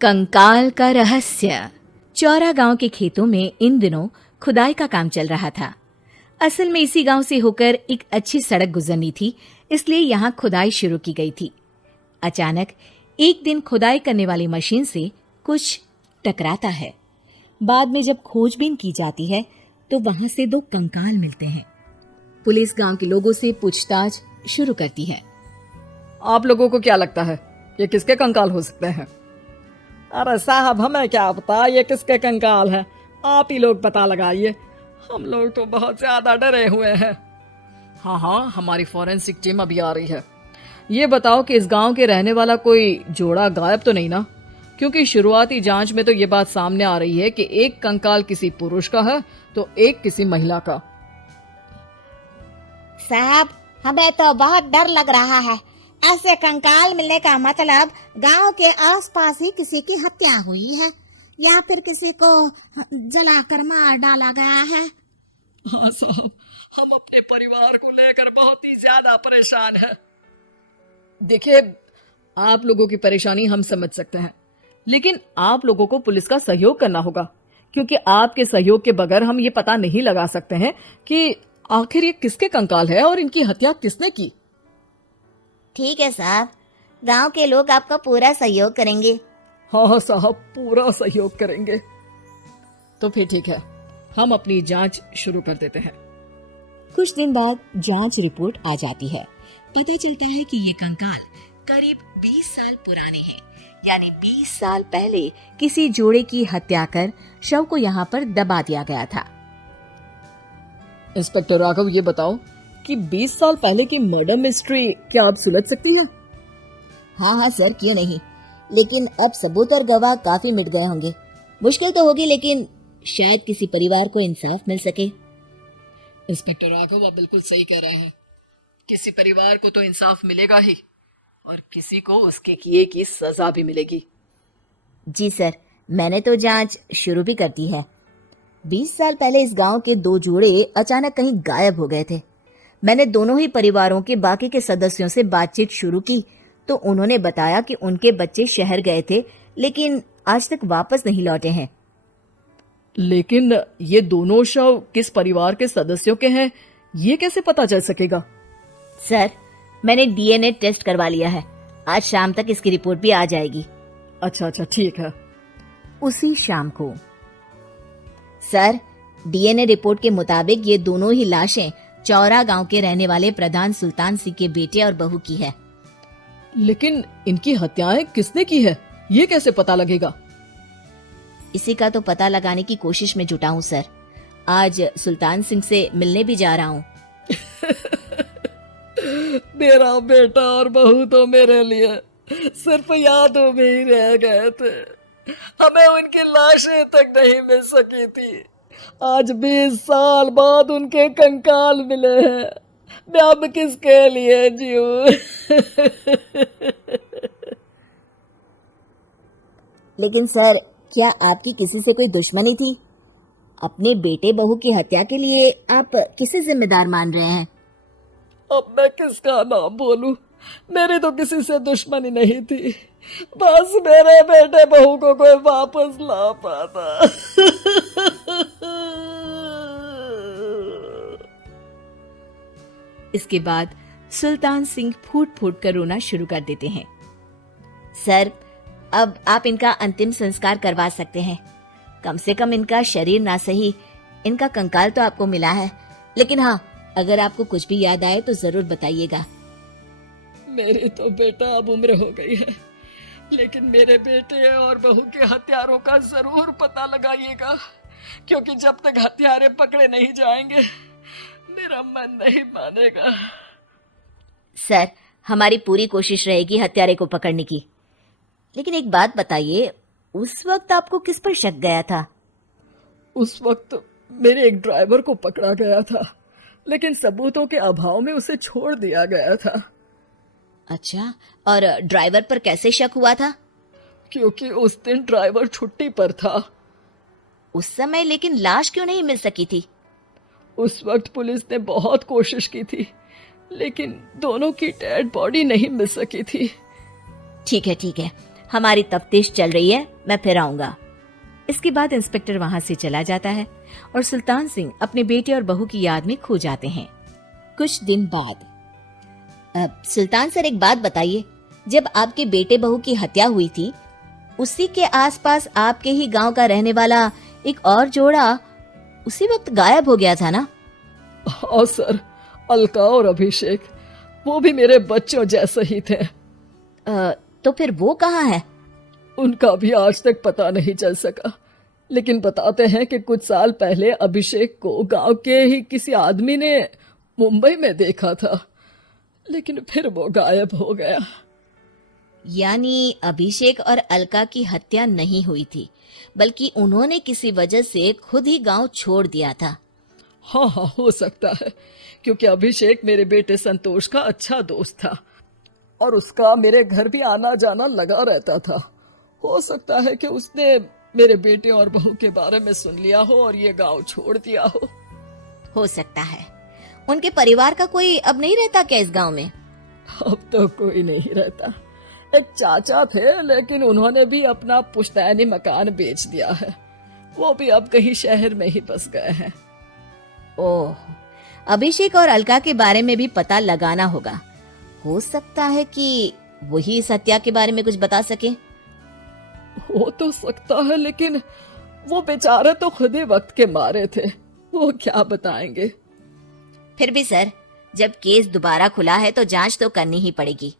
कंकाल का रहस्य। चौरा गांव के खेतों में इन दिनों खुदाई का काम चल रहा था। असल में इसी गांव से होकर एक अच्छी सड़क गुजरनी थी, इसलिए यहाँ खुदाई शुरू की गई थी। अचानक एक दिन खुदाई करने वाली मशीन से कुछ टकराता है। बाद में जब खोजबीन की जाती है तो वहां से 2 कंकाल मिलते हैं। पुलिस गांव के लोगों से पूछताछ शुरू करती है। आप लोगों को क्या लगता है ये किसके कंकाल हो सकते हैं? अरे साहब, हमें क्या पता ये किसके कंकाल है, आप ही लोग पता लगाइए। हम लोग तो बहुत ज्यादा डरे हुए हैं। हाँ, हमारी फॉरेंसिक टीम अभी आ रही है। ये बताओ कि इस गांव के रहने वाला कोई जोड़ा गायब तो नहीं ना? क्योंकि शुरुआती जांच में तो ये बात सामने आ रही है कि एक कंकाल किसी पुरुष का है तो एक किसी महिला का। साहब, हमें तो बहुत डर लग रहा है। ऐसे कंकाल मिलने का मतलब गांव के आसपास ही किसी की हत्या हुई है या फिर किसी को जलाकर मार डाला गया है। हाँ साहब, हम अपने परिवार को लेकर बहुत ही ज्यादा परेशान हैं। देखिए, आप लोगों की परेशानी हम समझ सकते हैं, लेकिन आप लोगों को पुलिस का सहयोग करना होगा, क्योंकि आपके सहयोग के बगैर हम ये पता नहीं लगा सकते हैं कि आखिर ये किसके कंकाल है और इनकी हत्या किसने की। ठीक है साहब, गांव के लोग आपका पूरा सहयोग करेंगे। हाँ साहब, पूरा सहयोग करेंगे। तो फिर ठीक है, हम अपनी जांच शुरू कर देते हैं। कुछ दिन बाद जांच रिपोर्ट आ जाती है। पता चलता है कि ये कंकाल करीब 20 साल पुराने हैं, यानी 20 साल पहले किसी जोड़े की हत्या कर शव को यहाँ पर दबा दिया गया था। इंस्पेक्टर राघव, ये बताओ कि 20 साल पहले की मर्डर मिस्ट्री क्या आप सुलझ सकती है? हाँ सर, क्यों नहीं। लेकिन अब सबूत और गवाह काफी मिट गए होंगे। मुश्किल तो होगी, लेकिन शायद किसी परिवार को इंसाफ मिल सके। इंस्पेक्टर राघव, आप बिल्कुल सही कह रहे हैं। किसी परिवार को तो इंसाफ मिलेगा ही और किसी को उसके किए की सजा भी मिलेगी। जी सर, मैंने तो जांच शुरू भी कर दी है। 20 साल पहले इस गांव के 2 जोड़े अचानक कहीं गायब हो गए थे। मैंने दोनों ही परिवारों के बाकी के सदस्यों से बातचीत शुरू की तो उन्होंने बताया कि उनके बच्चे शहर गए थे, लेकिन आज तक वापस नहीं लौटे हैं। लेकिन ये दोनों शव किस परिवार के सदस्यों के हैं, ये कैसे पता चल सकेगा? सर, मैंने डीएनए टेस्ट करवा लिया है। आज शाम तक इसकी रिपोर्ट भी आ जाएगी। अच्छा, ठीक है। उसी शाम को सर, डीएनए रिपोर्ट के मुताबिक ये दोनों ही लाशें चौरा गांव के रहने वाले प्रधान सुल्तान सिंह के बेटे और बहू की है। लेकिन इनकी हत्याएं किसने की है, ये कैसे पता लगेगा? इसी का तो पता लगाने की कोशिश में जुटा हूँ सर। आज सुल्तान सिंह से मिलने भी जा रहा हूँ। मेरा बेटा और बहू तो मेरे लिए सिर्फ यादों में ही रह गए थे। हमें उनकी लाशें तक नहीं मिल सकी थी। आज 20 साल बाद उनके कंकाल मिले हैं। मैं अब किसके लिए जीऊं? लेकिन सर, क्या आपकी किसी से कोई दुश्मनी थी? अपने बेटे बहू की हत्या के लिए आप किसे जिम्मेदार मान रहे हैं? अब मैं किसका नाम बोलूं? मेरी तो किसी से दुश्मनी नहीं थी, बस मेरे बेटे बहू को कोई वापस ला पाता। इसके बाद सुल्तान सिंह फूट फूट कर रोना शुरू कर देते हैं। सर, अब आप इनका अंतिम संस्कार करवा सकते हैं। कम से कम इनका शरीर ना सही, इनका कंकाल तो आपको मिला है। लेकिन हाँ, अगर आपको कुछ भी याद आए तो जरूर बताइएगा। मेरी तो बेटा अब उम्र हो गई है, लेकिन मेरे बेटे और बहू के हत्यारों का जरूर पता लगाइएगा, क्योंकि जब तक हत्यारे पकड़े नहीं जाएंगे मेरा मन नहीं मानेगा। सर, हमारी पूरी कोशिश रहेगी हत्यारे को पकड़ने की। लेकिन एक बात बताइए, उस वक्त आपको किस पर शक गया था? उस वक्त मेरे एक ड्राइवर को पकड़ा गया था, लेकिन सबूतों के अभाव में उसे छोड़ दिया गया था। अच्छा, और ड्राइवर पर कैसे शक हुआ था? क्योंकि उस दिन ड्राइवर छुट्टी पर था। उस समय लेकिन लाश क्यों नहीं मिल सकी थी? उस वक्त पुलिस ने बहुत कोशिश की थी, लेकिन दोनों की डेड बॉडी नहीं मिल सकी थी। ठीक है, हमारी तफ्तीश चल रही है, मैं फिर आऊंगा। इसके बाद इंस्पेक्टर वहां से चला जाता है और सुल्तान सिंह अपने बेटे और बहू की याद में खो जाते हैं। कुछ दिन बाद सुल्तान सर, एक बात बताइए, जब आपके बेटे बहू की हत्या हुई थी, उसी के आसपास आपके ही गांव का रहने वाला एक और जोड़ा उसी वक्त गायब हो गया था ना? हाँ सर, अलका और अभिषेक, वो भी मेरे बच्चों जैसे ही थे। तो फिर वो कहाँ है? उनका भी आज तक पता नहीं चल सका, लेकिन बताते हैं कि कुछ साल पहले अभिषेक को गांव के ही किसी आदमी ने मुंबई में देखा था, लेकिन फिर वो गायब हो गया। यानी अभिषेक और अलका की हत्या नहीं हुई थी, बल्कि उन्होंने किसी वजह से खुद ही गांव छोड़ दिया था। हाँ हाँ, हो सकता है, क्योंकि अभिषेक मेरे बेटे संतोष का अच्छा दोस्त था और उसका मेरे घर भी आना जाना लगा रहता था। हो सकता है कि उसने मेरे बेटे और बहू के बारे में सुन लिया हो और ये गांव छोड़ दिया हो सकता है। उनके परिवार का कोई अब नहीं रहता क्या इस गांव में? अब तो कोई नहीं रहता। एक चाचा थे, लेकिन उन्होंने भी अपना पुश्तैनी मकान बेच दिया है। वो भी अब कहीं शहर में ही बस गए हैं। ओह, अभिषेक और अलका के बारे में भी पता लगाना होगा। हो सकता है कि वही इस हत्या के बारे में कुछ बता सके। हो तो सकता है, लेकिन वो बेचारे तो खुद ही वक्त के मारे थे, वो क्या बताएंगे। फिर भी सर, जब केस दोबारा खुला है तो जांच तो करनी ही पड़ेगी,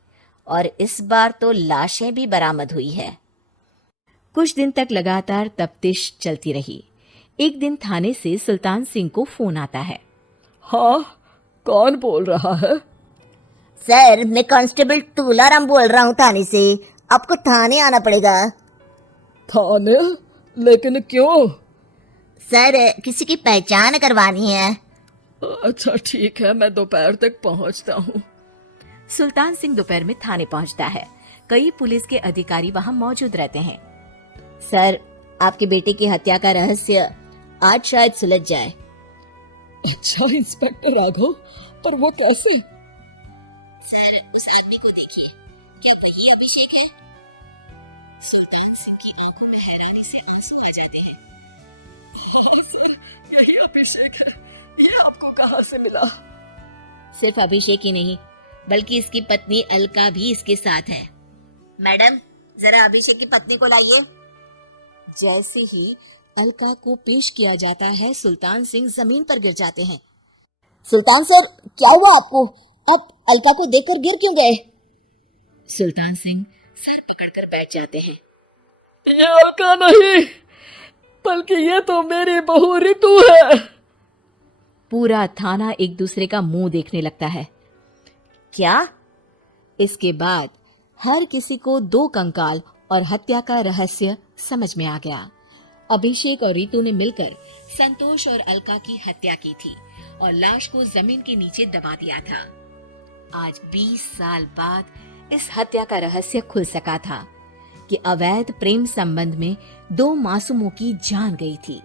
और इस बार तो लाशें भी बरामद हुई है। कुछ दिन तक लगातार तफ्तीश चलती रही। एक दिन थाने से सुल्तान सिंह को फोन आता है। हाँ, कौन बोल रहा है? सर, मैं कांस्टेबल तुलाराम बोल रहा हूँ थाने से। आपको थाने आना पड़ेगा। थाने? लेकिन क्यों? सर, किसी की पहचान करवानी है। अच्छा ठीक है, मैं दोपहर तक पहुंचता हूँ। सुल्तान सिंह दोपहर में थाने पहुंचता है। कई पुलिस के अधिकारी वहां मौजूद रहते हैं। सर, आपके बेटे की हत्या का रहस्य आज शायद सुलझ जाए। अच्छा इंस्पेक्टर राघव, पर वो कैसे? सर, उस आदमी को देखिए, क्या वही अभिषेक है? सुल्तान सिंह की आंखों में हैरानी से आंसू आ जाते हैं। हाँ सर, यही अभिषेक है। ये आपको कहाँ से मिला? सिर्फ अभिषेक ही नहीं, बल्कि इसकी पत्नी अलका भी इसके साथ है। मैडम, जरा अभिषेक की पत्नी को लाइए। जैसे ही अलका को पेश किया जाता है, सुल्तान सिंह जमीन पर गिर जाते हैं। सुल्तान सर, क्या हुआ आपको? आप अलका को देखकर गिर क्यों गए? सुल्तान सिंह सर पकड़कर बैठ जाते हैं। ये अलका नहीं, बल्कि ये तो मेरी बहू रितु है। पूरा थाना एक दूसरे का मुंह देखने लगता है। क्या? इसके बाद हर किसी को दो कंकाल और हत्या का रहस्य समझ में आ गया। अभिषेक और रितु ने मिलकर संतोष और अलका की हत्या की थी और लाश को जमीन के नीचे दबा दिया था। आज 20 साल बाद इस हत्या का रहस्य खुल सका था कि अवैध प्रेम संबंध में दो मासूमों की जान गई थी।